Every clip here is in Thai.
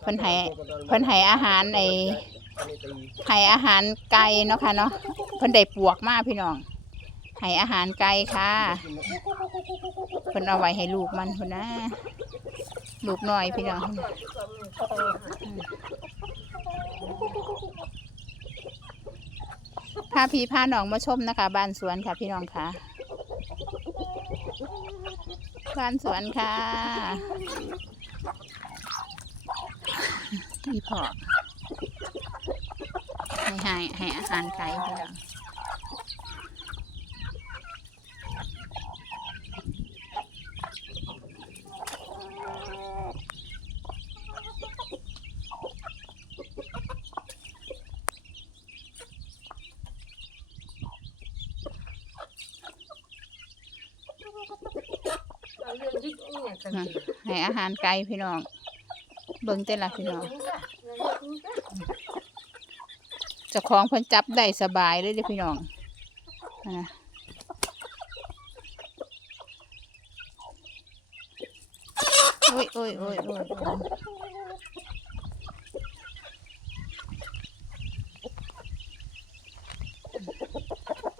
เพิ่นให้เพิ่นให้อาหารในให้อาหารไก่เนาะค่ะเนาะเพิ่นได้ปวกมาพี่น้องให้อาหารไก่ค่ะเพิ่นเอาไว้ให้ลูกมันพุ่นนะลูกน้อยพี่น้องพาพี่พาน้องมาชมนะคะ บ้านสวนค่ะพี่น้องค่ะ บ้านสวนค่ะนี่พอให้ให้ให้อาหารไก่พี่น้อง ยึดนี่เนี่ยกันนั่นให้อาหารไก่พี่น้อง เบิ่งเต้นละพี่น้องเจ้าของเพิ่นจับได้สบายเลยเด้อพี่น้องนั่นนะโอ้ยโอ้ยโอ้ยโอ้ยโอ้ย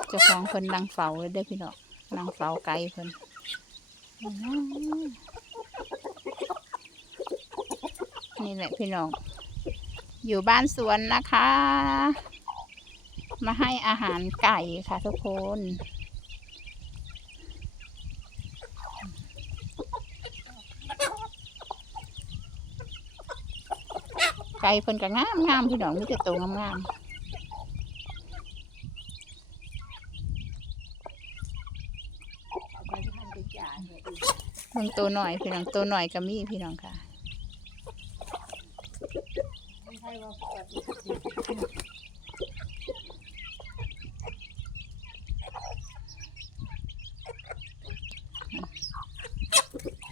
เจ้าของเพิ่นนั่งเฝ้าเลยเด้อพี่น้องนั่งเฝ้าไก่เพิ่น นี่แหละพี่น้อง อยู่บ้านสวนนะคะ มาให้อาหารไก่ค่ะทุกคน ไก่เพิ่นก็งามงามพี่น้องมีแต่ตัวงามงาม มึงตัวหน่อยพี่น้องตัวหน่อยก็มีพี่น้องค่ะ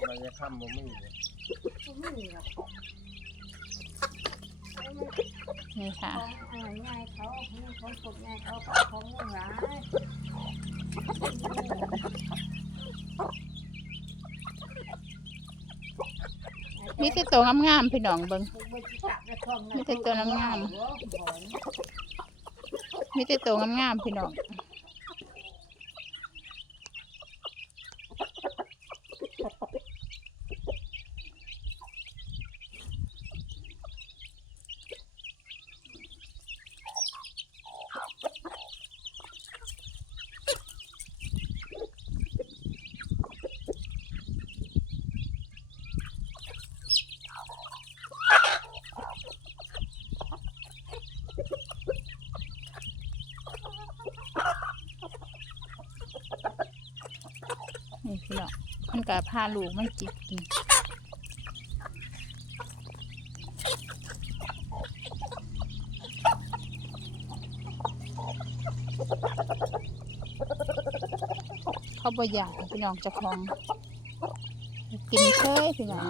มันจะค่ำบ่มีเลยนี่ค่ะของง่ายเขาของกบง่ายเขาของง่ายร้าย มีแต่ตัวงามๆพี่น้องเบิ่งมีแต่ตัวงามๆมีแต่ตัวงามๆพี่น้อง นี่พี่น้อง มันก็พาลูกมันจิกกินเขาบ่อยากพี่น้องจะคลอง กินเคยพี่น้องอ